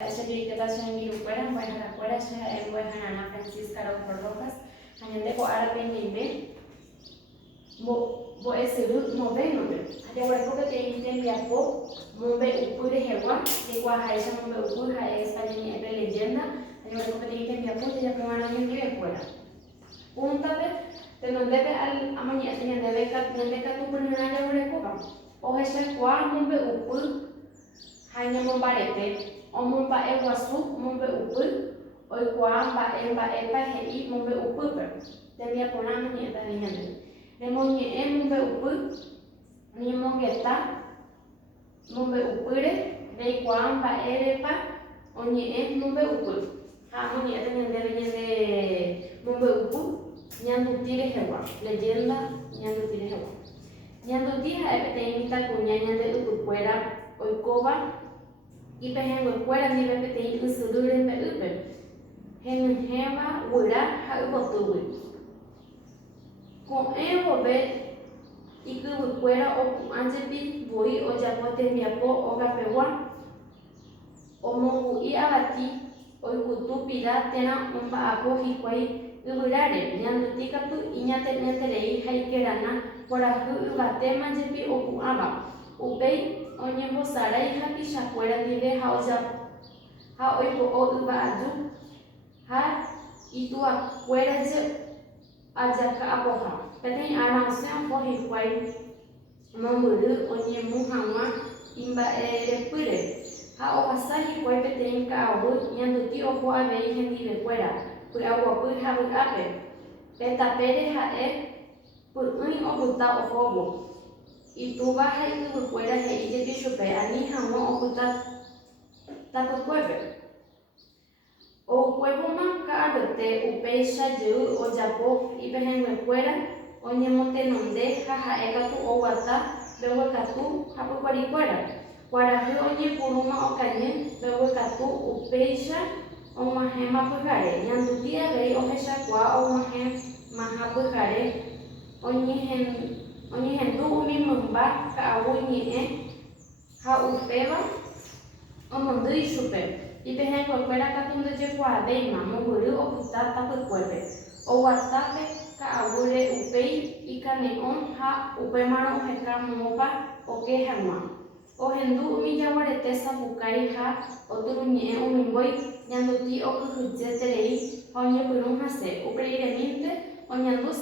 Ese gritación en Girucuera, pues la cuera se en Ana Francisca Rojas, añade por árabe en B. Bo ese root no ve no ve. Ada hueco que te envía po, move upure hewa, de guajaisha move upura es para ni leyenda, ada hueco que te envía po, ya promana en vive fuera. Punta de donde ve al amaña, de que tu primera de hueco, o ese qua move upur, hanya membarete. Omong ba wasu mombe upu oi kwa ba pa hei mombe upu per devia pona ni eta ni hande demonye mombe upu ni mongeta mombe upure dei kwa ba pa onye mombe upu ha ni eta ni hande mombe upu nyandu tire hewa leyenda nyandu tire hewa nyandu tire ha epete imita kunya nyande upu kuera oi koba y pehengo fuera ni ve que te usudure me upe hen hema wura ha ubotuwi con evo ve y que fuera o anjebi voy o ya pote mi apo o gapewa o mongu y abati o kutu pira tena umba apo hikwai uburare nyandu tika tu inyate neterei haikerana por ahu ubate manjebi o kuaba ubei onye bo sarai happy shakwera nive ha oi o uba aju ha itu akwera je ajaka apoha pete ana osya po hikwai mamuru onye muhamma imba pure ha o asahi kwai pete inka awu nyandu ti o po ave hendive kwera pu awu pu ha bu ape peta pere ha pu ui o buta o fogo y tú vas a ir tu fuera y te picho pe ani jamón o puta tato cueve o cuevo más caro te upeisha yo o japo y pejen fuera o ñemote nonde jaja eka tu o guata luego katu hapo pari fuera para que oye puruma o cañe luego katu upeisha o mahema pugare nyandu dia vei o hesha kwa o maha pugare o ñehen onye hendu umi mumba ka awu nye ha upeva o mundu ishupe y pehen kwera ka tunde je kwa deima muguru o puta ta kwebe o watape ka awure upei y ka neon ha upemaro heka mopa o ke hanwa o hendu umi yawarete sa bukai ha o turunye umi boy nyandu ti o kujete rei onye kurun hase upre reminte o nyandu